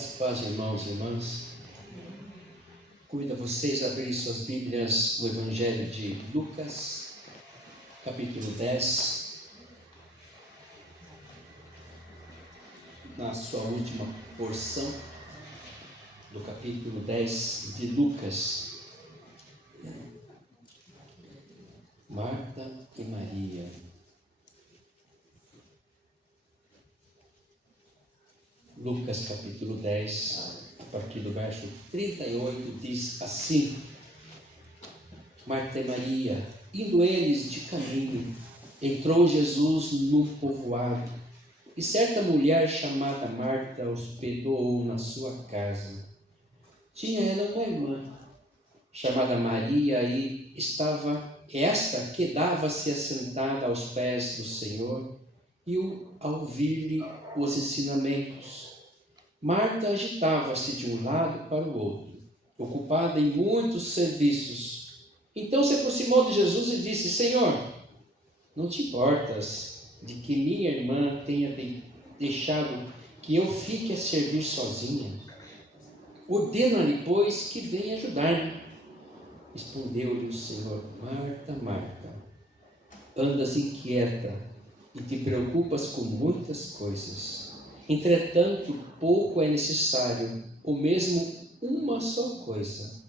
Graças e paz, irmãos e irmãs. Convido a vocês a abrirem suas Bíblias no Evangelho de Lucas, capítulo 10, na sua última porção do capítulo 10 de Lucas. Marta e Maria. Lucas capítulo 10, a partir do verso 38, diz assim: Marta e Maria, indo eles de caminho, entrou Jesus num povoado, e certa mulher chamada Marta hospedou-o na sua casa. Tinha ela uma irmã, chamada Maria, e estava esta quedava-se assentada aos pés do Senhor, e a ouvir-lhe os ensinamentos. Marta agitava-se de um lado para o outro, ocupada em muitos serviços. Então se aproximou de Jesus e disse: Senhor, não te importas de que minha irmã tenha deixado que eu fique a servir sozinha? Ordena-lhe, pois, que venha ajudar-me. Respondeu-lhe o Senhor: Marta, Marta, andas inquieta e te preocupas com muitas coisas. Entretanto, pouco é necessário, ou mesmo uma só coisa.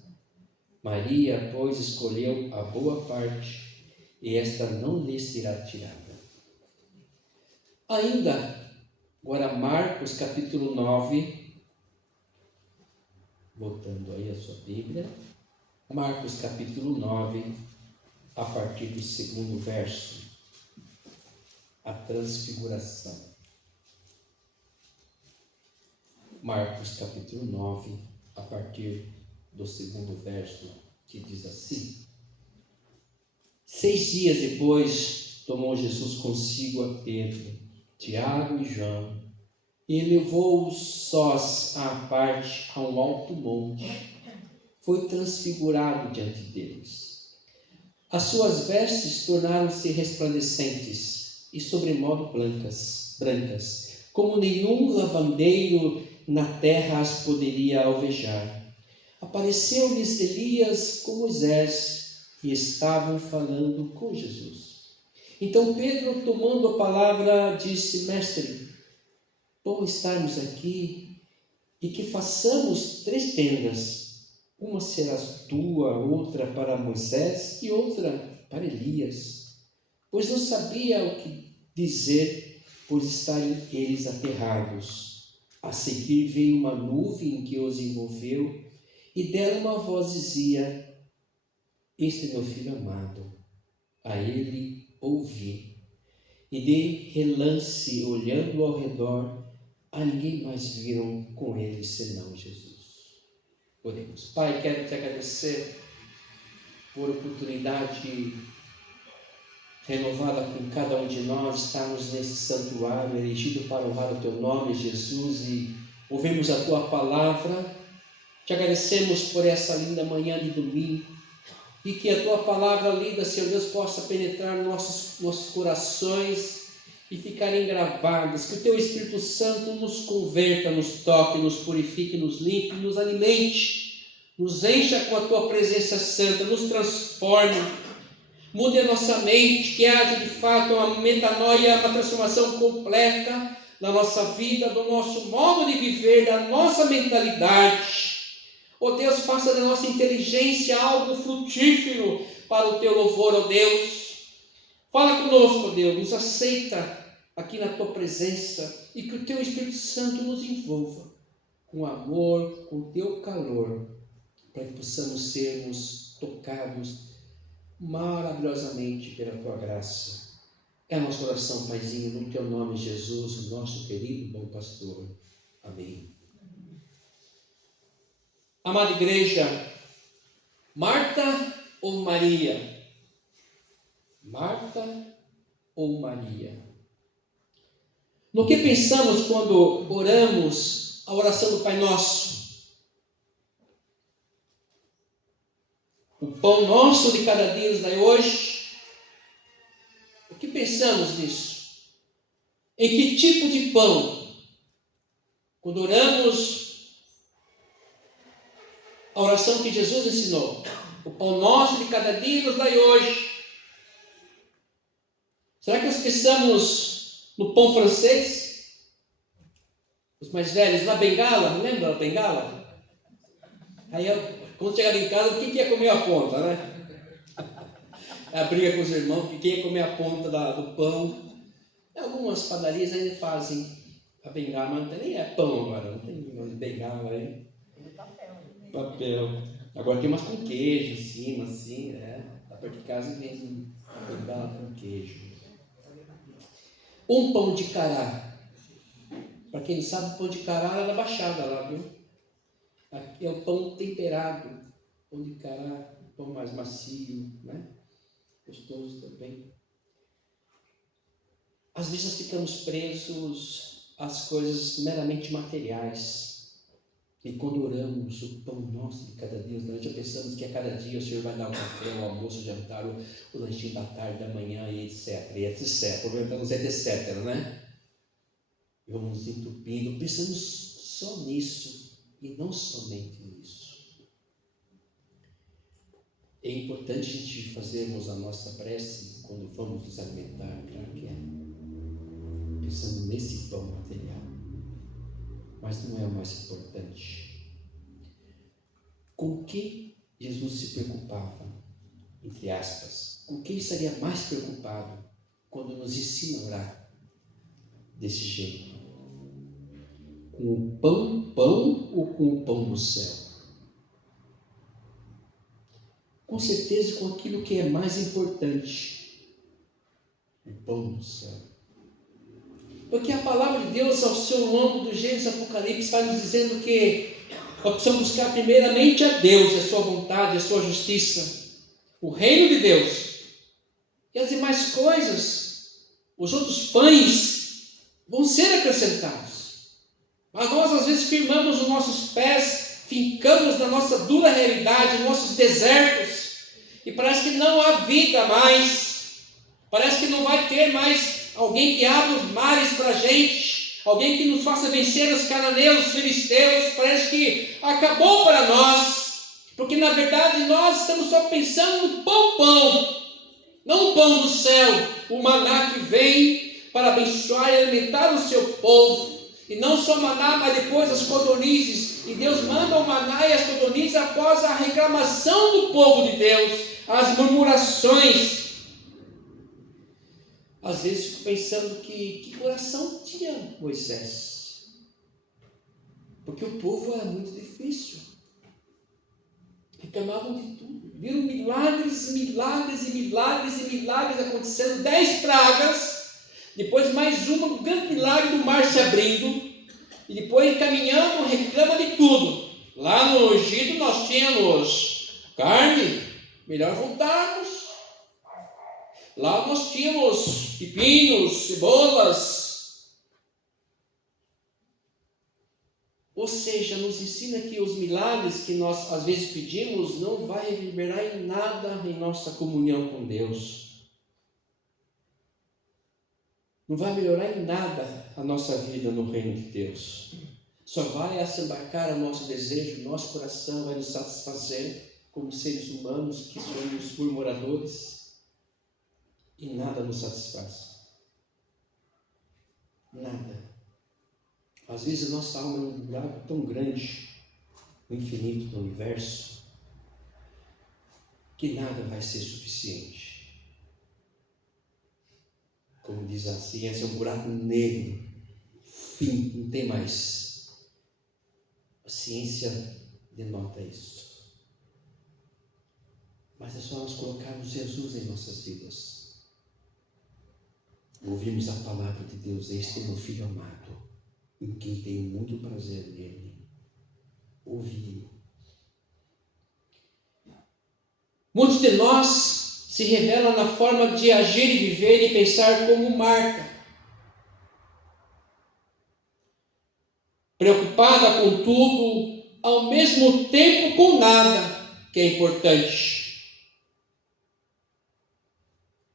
Maria, pois, escolheu a boa parte, e esta não lhe será tirada. Ainda, agora Marcos capítulo 9, voltando aí a sua Bíblia, Marcos capítulo 9, a partir do segundo verso, a transfiguração. Marcos capítulo 9, a partir do segundo verso, que diz assim: 6 dias depois, tomou Jesus consigo a Pedro, Tiago e João, e levou-os sós à parte a um alto monte. Foi transfigurado diante deles. As suas vestes tornaram-se resplandecentes e sobremodo brancas, como nenhum lavandeiro na terra as poderia alvejar. Apareceu-lhes Elias com Moisés e estavam falando com Jesus. Então Pedro, tomando a palavra, disse: Mestre, bom estarmos aqui e que façamos 3 tendas. Uma será tua, outra para Moisés e outra para Elias. Pois não sabia o que dizer, por estarem eles aterrados. A seguir veio uma nuvem que os envolveu, e dela uma voz dizia: Este é meu filho amado, a ele ouvi. E de relance, olhando ao redor, a ninguém mais viram com ele senão Jesus. Oremos. Pai, quero te agradecer por a oportunidade renovada com cada um de nós, estarmos nesse santuário erigido para honrar o teu nome, Jesus, e ouvimos a tua palavra. Te agradecemos por essa linda manhã de domingo, e que a tua palavra lida, Senhor Deus, possa penetrar nossos corações e ficarem gravadas, que o teu Espírito Santo nos converta, nos toque, nos purifique, nos limpe, nos alimente, nos encha com a tua presença santa, nos transforme, mude a nossa mente, que haja de fato uma metanoia, uma transformação completa na nossa vida, do nosso modo de viver, da nossa mentalidade. Ó Deus, faça da nossa inteligência algo frutífero para o teu louvor, ó Deus. Fala conosco, ó Deus, nos aceita aqui na tua presença, e que o teu Espírito Santo nos envolva com amor, com o teu calor, para que possamos sermos tocados maravilhosamente pela tua graça. É a nossa oração, Paizinho, no teu nome, Jesus, o nosso querido bom pastor. Amém. Amada igreja, Marta ou Maria? Marta ou Maria? No que pensamos quando oramos a oração do Pai Nosso? O pão nosso de cada dia nos dai hoje. O que pensamos nisso? Em que tipo de pão? Quando oramos a oração que Jesus ensinou. O pão nosso de cada dia nos dai hoje. Será que nós pensamos no pão francês? Os mais velhos, na bengala, lembra da bengala? Aí, quando chegava em casa, quem ia comer a ponta, né? A briga com os irmãos, quem ia comer a ponta do pão. Algumas padarias ainda fazem a bengala, mas não tem nem pão agora, não tem bengala aí. Papel. Agora tem umas com queijo em cima, assim, da parte de casa vem a bengala com queijo. Um pão de cará. Para quem não sabe, o pão de cará é na Baixada lá, viu? Aqui é o pão temperado. Pão de cará, pão mais macio, né? Gostoso também. Às vezes nós ficamos presos às coisas meramente materiais. E quando oramos o pão nosso de cada dia, nós já pensamos que a cada dia o Senhor vai dar o café, o almoço, o jantar, o lanchinho da tarde, da manhã, e etc. E etc. Aproveitamos etc, né? E vamos nos entupindo, pensamos só nisso e não somente nisso. É importante a gente fazermos a nossa prece quando vamos nos alimentar, claro que é, pensando nesse pão material, mas não é o mais importante. Com que Jesus se preocupava, entre aspas, com quem estaria mais preocupado quando nos ensina a orar desse jeito? Com o pão ou com o pão do céu? Com certeza com aquilo que é mais importante, o pão do céu. Porque a palavra de Deus, ao seu longo do Gênesis Apocalipse, vai nos dizendo que nós precisamos buscar primeiramente a Deus, a sua vontade, a sua justiça, o reino de Deus. E as demais coisas, os outros pães, vão ser acrescentados. Mas nós às vezes firmamos os nossos pés, fincamos na nossa dura realidade, nos nossos desertos, e parece que não há vida mais, parece que não vai ter mais alguém que abra os mares para a gente, alguém que nos faça vencer os cananeus, os filisteus. Parece que acabou para nós, porque na verdade nós estamos só pensando no pão, não no pão do céu, o maná que vem para abençoar e alimentar o seu povo. E não só maná, mas depois as codornizes. E Deus manda o maná e as codornizes após a reclamação do povo de Deus, as murmurações. Às vezes fico pensando que coração tinha Moisés, porque o povo era muito difícil, reclamavam de tudo, viram milagres acontecendo, 10 pragas, depois mais um grande milagre do mar se abrindo, e depois caminhando, reclama de tudo. Lá no Egito nós tínhamos carne, melhor voltarmos. Lá nós tínhamos pepinos, cebolas. Ou seja, nos ensina que os milagres que nós às vezes pedimos não vai reverberar em nada em nossa comunhão com Deus. Não vai melhorar em nada a nossa vida no reino de Deus. Só vai assambarcar o nosso desejo, o nosso coração vai nos satisfazer como seres humanos que somos murmuradores. E nada nos satisfaz. Nada. Às vezes a nossa alma é um buraco tão grande no infinito do universo que nada vai ser suficiente. Como diz a ciência, é um buraco negro. Fim, não tem mais. A ciência denota isso. Mas é só nós colocarmos Jesus em nossas vidas. Ouvimos a palavra de Deus: este é meu filho amado, em quem tenho muito prazer nele. Ouvi-o. Muitos de nós se revelam na forma de agir e viver e pensar como Marta, preocupada com tudo, ao mesmo tempo com nada que é importante.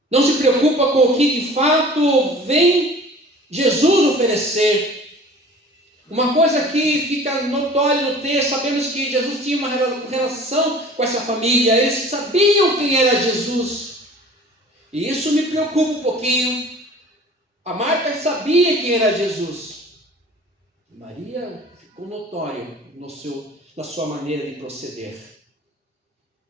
Não se preocupa com o que de fato vem Jesus oferecer. Uma coisa que fica notória no texto, sabemos que Jesus tinha uma relação com essa família, eles sabiam quem era Jesus. E isso me preocupa um pouquinho. A Marta sabia quem era Jesus. Maria ficou notória na sua maneira de proceder.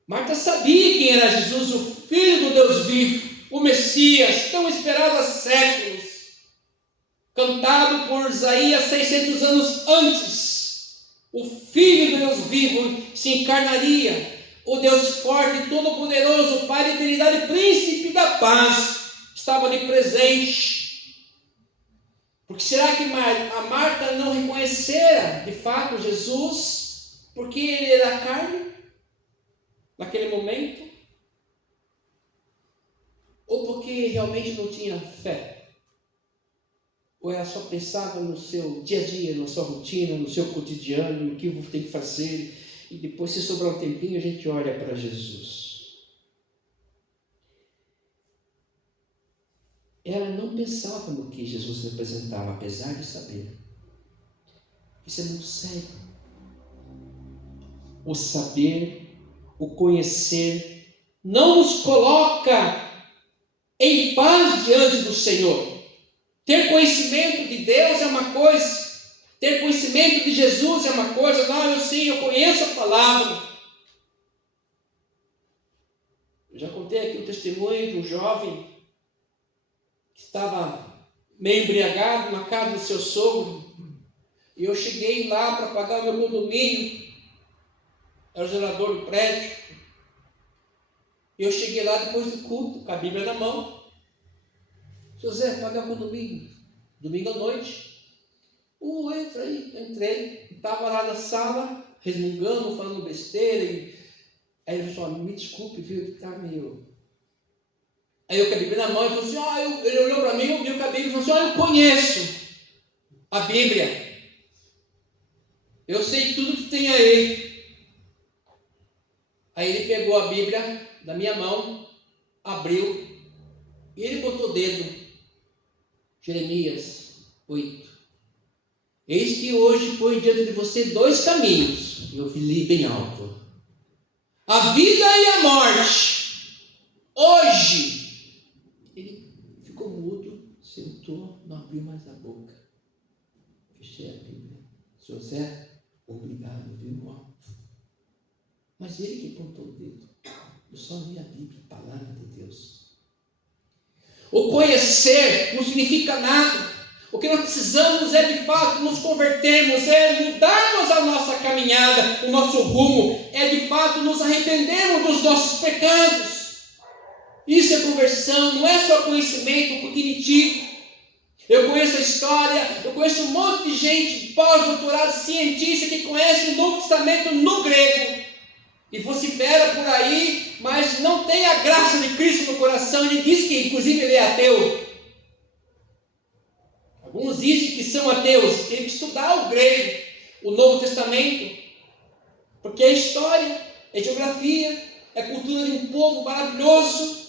Marta sabia quem era Jesus, o Filho do Deus vivo, o Messias, tão esperado há séculos, cantado por Isaías 600 anos antes. O Filho do Deus vivo se encarnaria, o Deus forte, todo-poderoso, Pai da eternidade, príncipe da paz, estava ali presente. Porque será que a Marta não reconhecera de fato Jesus, porque ele era carne, naquele momento? Ou porque realmente não tinha fé? Ou ela só pensava no seu dia a dia, na sua rotina, no seu cotidiano, no que tem que fazer, e depois, se sobrar um tempinho, a gente olha para Jesus. Ela não pensava no que Jesus representava, apesar de saber. Isso é muito sério. O saber, o conhecer, não nos coloca em paz diante do Senhor. Ter conhecimento de Deus é uma coisa, ter conhecimento de Jesus é uma coisa. Não, eu sei, eu conheço a palavra. Eu já contei aqui um testemunho de um jovem que estava meio embriagado na casa do seu sogro, e eu cheguei lá para pagar o meu condomínio, era o zelador do prédio, e eu cheguei lá depois do culto, com a Bíblia na mão. José, pagar o condomínio, domingo à noite. Entra aí. Entrei, estava lá na sala, resmungando, falando besteira. Aí ele falou, me desculpe, viu, ele está meio... Aí eu com a Bíblia na mão, ele falou assim, ele olhou para mim, ouviu com a Bíblia e falou assim, eu conheço a Bíblia. Eu sei tudo que tem aí. Aí ele pegou a Bíblia da minha mão, abriu, e ele botou o dedo. Jeremias 8. Eis que hoje põe diante de você 2 caminhos. Eu li bem alto. A vida e a morte. Hoje. Ele ficou mudo, sentou, não abriu mais a boca. Fechei a Bíblia. José, obrigado, viu? Mas ele que apontou o dedo. Eu só li a Bíblia, a palavra de Deus. O conhecer não significa nada. O que nós precisamos é de fato nos convertermos, é mudarmos a nossa caminhada, o nosso rumo, é de fato nos arrependermos dos nossos pecados. Isso é conversão, não é só conhecimento cognitivo. Eu conheço a história, eu conheço um monte de gente, pós-doutorado, cientista, que conhece o Novo Testamento no grego. E vocifera por aí, mas não tem a graça de Cristo no coração. Ele diz que, inclusive, ele é ateu. Alguns dizem que são ateus. Tem que estudar o grego, o Novo Testamento, porque é história, é geografia, é cultura de um povo maravilhoso,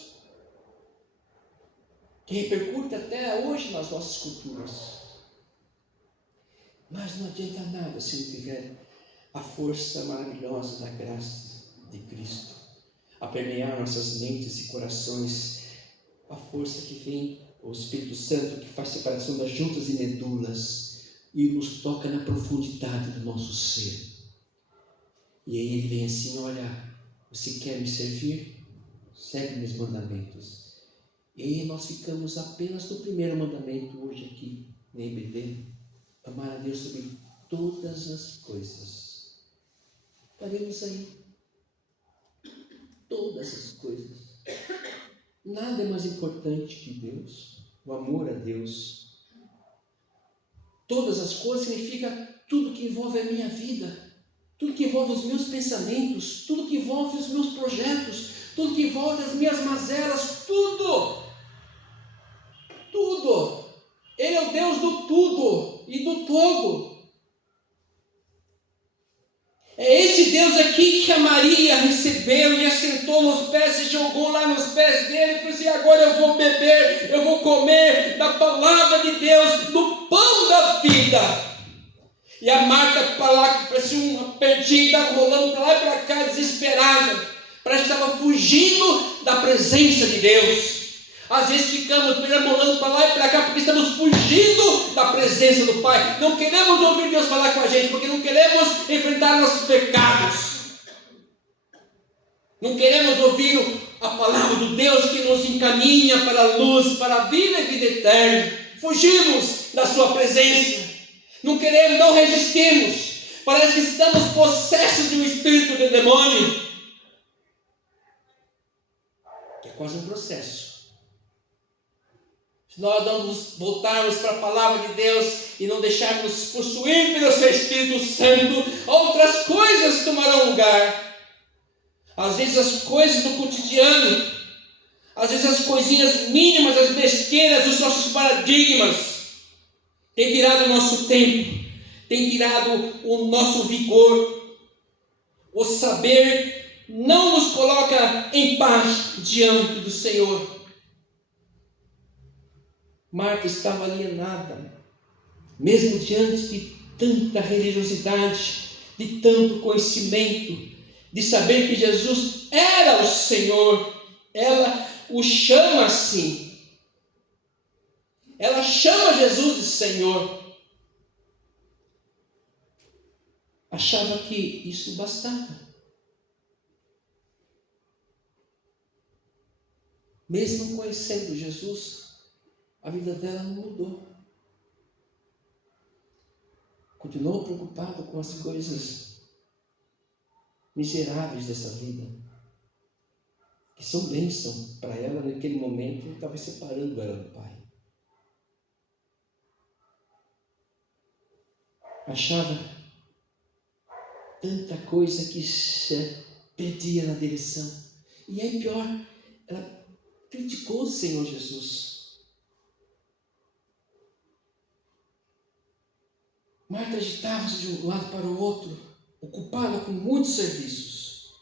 que repercute até hoje nas nossas culturas. Mas não adianta nada se não tiver a força maravilhosa da graça de Cristo a permear nossas mentes e corações, a força que vem, o Espírito Santo, que faz separação das juntas e medulas e nos toca na profundidade do nosso ser. E aí ele vem assim, olha, você quer me servir? Segue meus mandamentos. E aí nós ficamos apenas no primeiro mandamento hoje aqui, na EBD, amar a Deus sobre todas as coisas. Paremos aí. Todas as coisas. Nada é mais importante que Deus, o amor a Deus. Todas as coisas significa tudo que envolve a minha vida, tudo que envolve os meus pensamentos, tudo que envolve os meus projetos, tudo que envolve as minhas mazelas, tudo. Tudo. Ele é o Deus do tudo e do todo. É esse Deus aqui que a Maria recebeu e assentou nos pés, se jogou lá nos pés dele e falou assim, agora eu vou beber, eu vou comer da palavra de Deus, do pão da vida. E a Marta para lá, que parecia uma perdida, rolando para lá e para cá, desesperada. Parece que estava fugindo da presença de Deus. Às vezes ficamos perambulando para lá e para cá, porque estamos fugindo da presença do Pai. Não queremos ouvir Deus falar com a gente, porque não queremos enfrentar nossos pecados. Não queremos ouvir a palavra do Deus que nos encaminha para a luz, para a vida e vida eterna. Fugimos da sua presença. Não queremos, não resistimos. Parece que estamos possessos de um espírito de demônio. É quase um processo. Se nós não nos voltarmos para a palavra de Deus e não deixarmos possuir pelo seu Espírito Santo, outras coisas tomarão lugar. Às vezes as coisas do cotidiano, às vezes as coisinhas mínimas, as besteiras, os nossos paradigmas, tem tirado o nosso tempo, tem tirado o nosso vigor. O saber não nos coloca em paz diante do Senhor. Marta estava alienada, mesmo diante de tanta religiosidade, de tanto conhecimento, de saber que Jesus era o Senhor. Ela o chama assim. Ela chama Jesus de Senhor. Achava que isso bastava. Mesmo conhecendo Jesus, a vida dela não mudou. Continuou preocupada com as coisas miseráveis dessa vida, que são bênção para ela naquele momento, estava separando ela do Pai. Achava tanta coisa que se perdia na direção. E aí pior, ela criticou o Senhor Jesus. Marta agitava-se de um lado para o outro, ocupada com muitos serviços.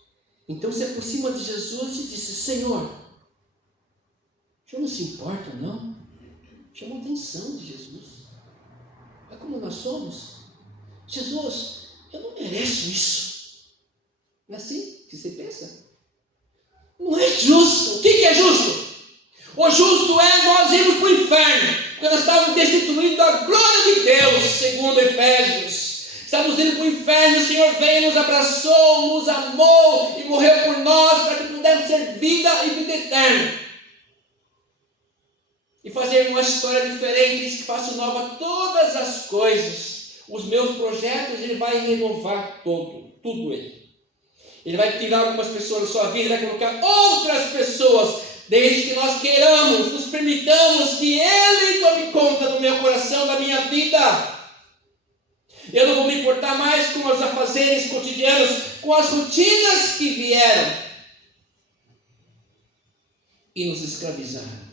Então se aproxima de Jesus e disse: Senhor, o Senhor não se importa, não? Chamou a atenção de Jesus. É como nós somos. Jesus, eu não mereço isso. Não é assim que você pensa? Não é justo. O que é justo? O justo é nós irmos para o inferno, porque nós estávamos destituídos da glória de Deus, segundo Efésios. Estávamos indo para o inferno, o Senhor veio, nos abraçou, nos amou e morreu por nós, para que pudéssemos ter vida e vida eterna. E fazer uma história diferente, diz que faço nova todas as coisas. Os meus projetos, Ele vai renovar tudo Ele. Ele vai tirar algumas pessoas da sua vida, vai colocar outras pessoas, desde que nós queiramos, nos permitamos que Ele tome conta do meu coração, da minha vida. Eu não vou me importar mais com os afazeres cotidianos, com as rotinas que vieram e nos escravizaram.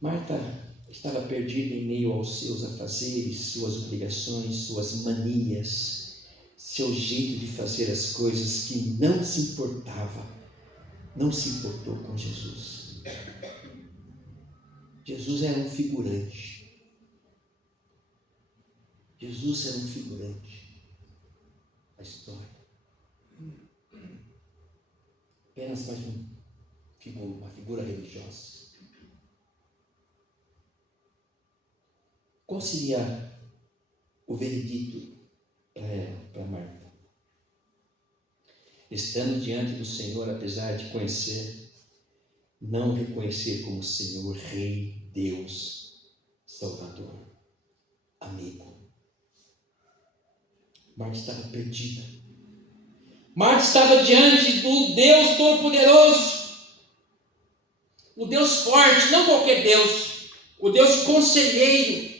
Marta estava perdida em meio aos seus afazeres, suas obrigações, suas manias, seu jeito de fazer as coisas, que não se importou com Jesus. Jesus era um figurante. Jesus era um figurante da história. Apenas mais uma figura religiosa. Qual seria o veredito para ela, para Marta? Estando diante do Senhor, apesar de conhecer, não reconhecer como Senhor, Rei, Deus, Salvador, amigo. Marta estava perdida. Marta estava diante do Deus Todo-Poderoso, o Deus forte, não qualquer Deus, o Deus conselheiro,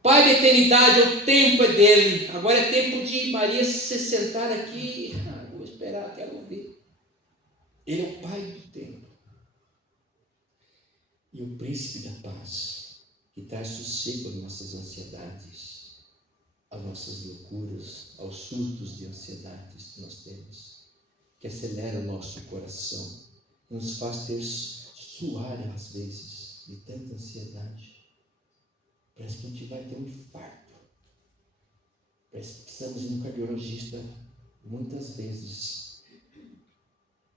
Pai da eternidade. O tempo é dele. Agora é tempo de Maria se sentar aqui. Vou esperar, quero ouvir. Ele é o Pai do tempo e o Príncipe da paz, que traz sossego às nossas ansiedades, às nossas loucuras, aos surtos de ansiedades que nós temos, que acelera o nosso coração, nos faz ter suar às vezes de tanta ansiedade. Parece que a gente vai ter um infarto. Parece que precisamos ir no cardiologista muitas vezes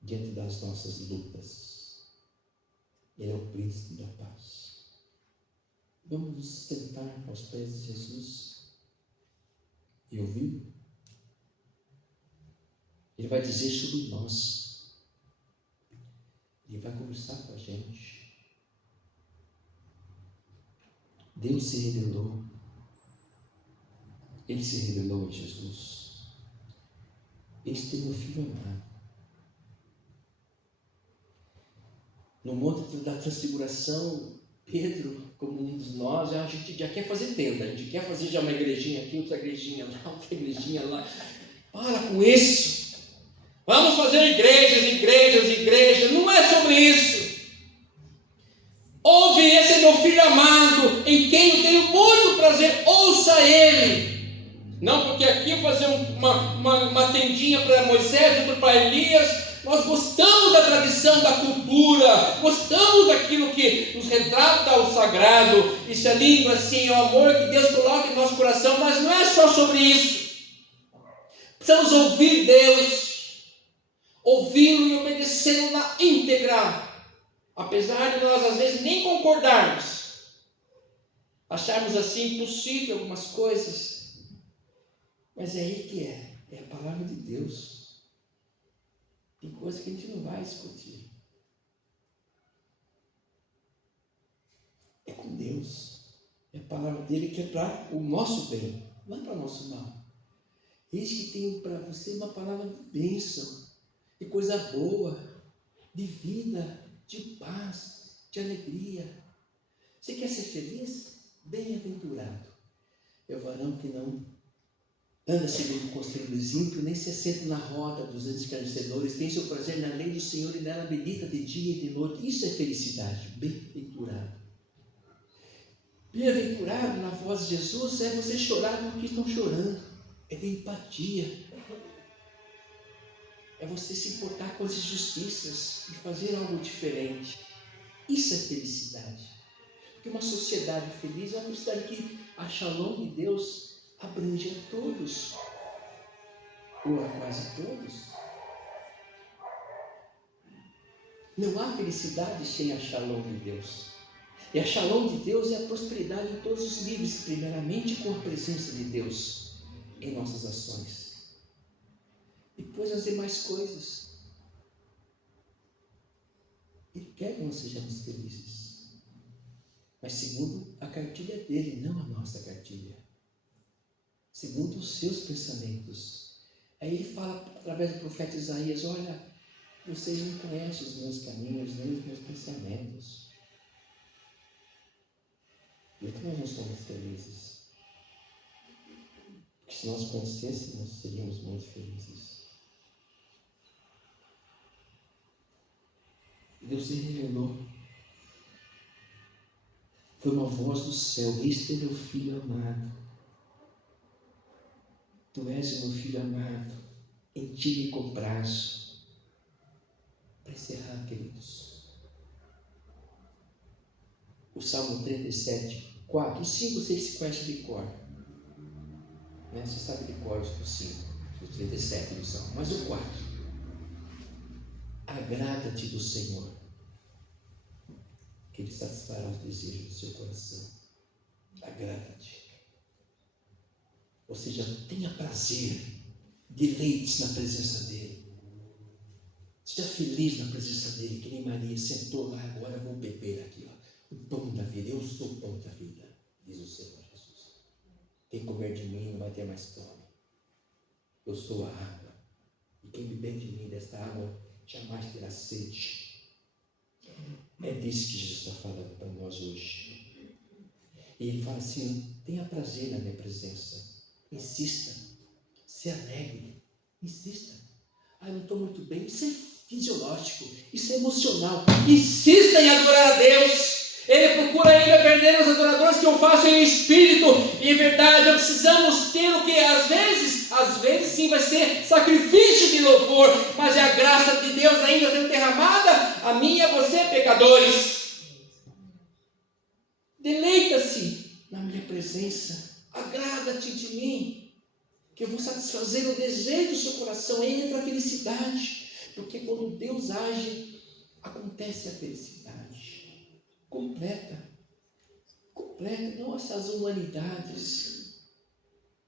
diante das nossas lutas. Ele é o príncipe da paz. Vamos nos sentar aos pés de Jesus e ouvir. Ele vai dizer sobre nós. Ele vai conversar com a gente. Deus se revelou. Ele se revelou em Jesus. Este é meu filho amado. No monte da transfiguração, Pedro, como um de nós, a gente já quer fazer tenda. A gente quer fazer já uma igrejinha aqui, outra igrejinha lá, outra igrejinha lá. Para com isso. Vamos fazer igrejas. Não é sobre isso. Ouve, esse é meu filho amado, em quem eu tenho muito prazer, ouça ele. Não porque aqui eu fazer uma tendinha para Moisés, outra para Elias. Nós gostamos da tradição, da cultura, gostamos daquilo que nos retrata o sagrado. Isso é lindo assim, é o amor que Deus coloca em nosso coração, mas não é só sobre isso. Precisamos ouvir Deus, ouvi-lo e obedecê-lo na íntegra. Apesar de nós às vezes nem concordarmos, acharmos assim impossível algumas coisas, mas é aí que é a palavra de Deus. Tem coisas que a gente não vai discutir, é com Deus, é a palavra dele que é para o nosso bem, não é para o nosso mal. Eis que tenho para você uma palavra de bênção, de coisa boa, de vida, de paz, de alegria. Você quer ser feliz? Bem-aventurado é o varão que não anda segundo o conselho dos ímpios, nem se assenta na roda dos escarnecedores, tem seu prazer na lei do Senhor e nela medita de dia e de noite. Isso é felicidade, bem-aventurado. Bem-aventurado, na voz de Jesus, é você chorar porque estão chorando, é ter empatia. É você se importar com as injustiças e fazer algo diferente. Isso é felicidade. Porque uma sociedade feliz é uma felicidade que a Shalom de Deus abrange a todos, ou a quase todos. Não há felicidade sem a Shalom de Deus. E a Shalom de Deus é a prosperidade em todos os níveis, primeiramente com a presença de Deus em nossas ações. Depois as demais coisas. Ele quer que nós sejamos felizes. Mas segundo a cartilha dele, não a nossa cartilha. Segundo os seus pensamentos. Aí ele fala através do profeta Isaías: olha, vocês não conhecem os meus caminhos, nem os meus pensamentos. Por que nós não somos felizes? Porque se nós conhecêssemos, seríamos muito felizes. Deus se revelou. Foi uma voz do céu: este é meu filho amado. Tu és o meu filho amado, em ti me comprazo. Para encerrar, queridos, o Salmo 37, 4, 5, 6 se conhece de cor. Né? Você sabe de cor os 5, os 37 do Salmo, mas o 4. Agrada-te do Senhor, que Ele satisfará os desejos do seu coração. Agrada-te. Ou seja, tenha prazer, deleites na presença dEle. Seja feliz na presença dEle, que nem Maria sentou lá, agora vou beber aqui, ó, o pão da vida. Eu sou o pão da vida, diz o Senhor Jesus. Quem comer de mim não vai ter mais fome. Eu sou a água, e quem beber de mim desta água jamais terá sede. É disso que Jesus está falando para nós hoje. E Ele fala assim: tenha prazer na minha presença. Insista. Se alegre. Insista. Eu não estou muito bem. Isso é fisiológico. Isso é emocional. Insista em adorar a Deus. Ele procura ainda verdadeiros adoradores que o façam em espírito e em verdade. Nós precisamos ter o que às vezes sim vai ser sacrifício de louvor, mas é a graça de Deus ainda sendo derramada a mim e a você, pecadores. Deleita-se na minha presença, agrada-te de mim, que eu vou satisfazer o desejo do seu coração. Entra a felicidade, porque quando Deus age, acontece a felicidade completa, não essas humanidades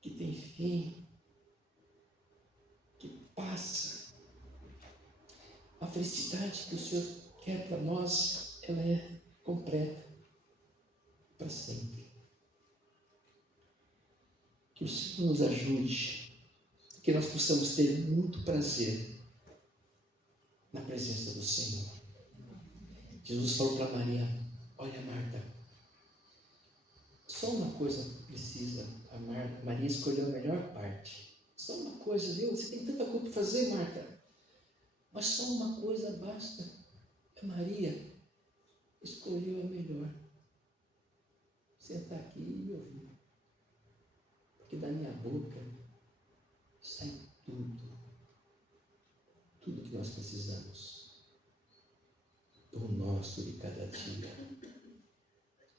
que tem fim, que passa. A felicidade que o Senhor quer para nós, ela é completa, para sempre. Que o Senhor nos ajude, que nós possamos ter muito prazer na presença do Senhor. Jesus falou para Maria: olha, Marta, só uma coisa precisa. A Maria escolheu a melhor parte. Só uma coisa, viu? Você tem tanta coisa para fazer, Marta, mas só uma coisa basta. A Maria escolheu a melhor. Sentar aqui e ouvir. Porque da minha boca sai tudo que nós precisamos. O nosso de cada dia.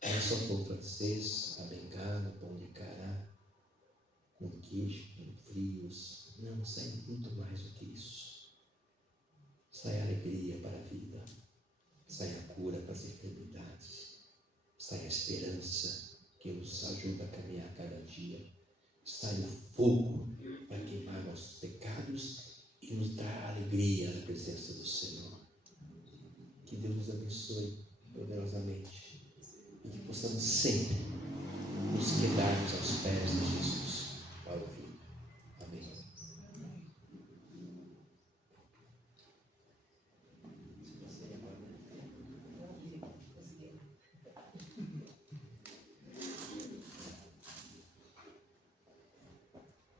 Não é só pão francês, abengado, pão de cará, com queijo, com frios. Não, sai muito mais do que isso. Sai a alegria para a vida. Sai a cura para as enfermidades. Sai a esperança que nos ajuda a caminhar cada dia. Sai o fogo para queimar nossos pecados e nos dar alegria na presença do Senhor. Que Deus nos abençoe poderosamente e que possamos sempre nos quedarmos aos pés de Jesus para ouvir. Amém.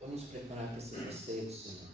Vamos preparar para esse passeio, Senhor.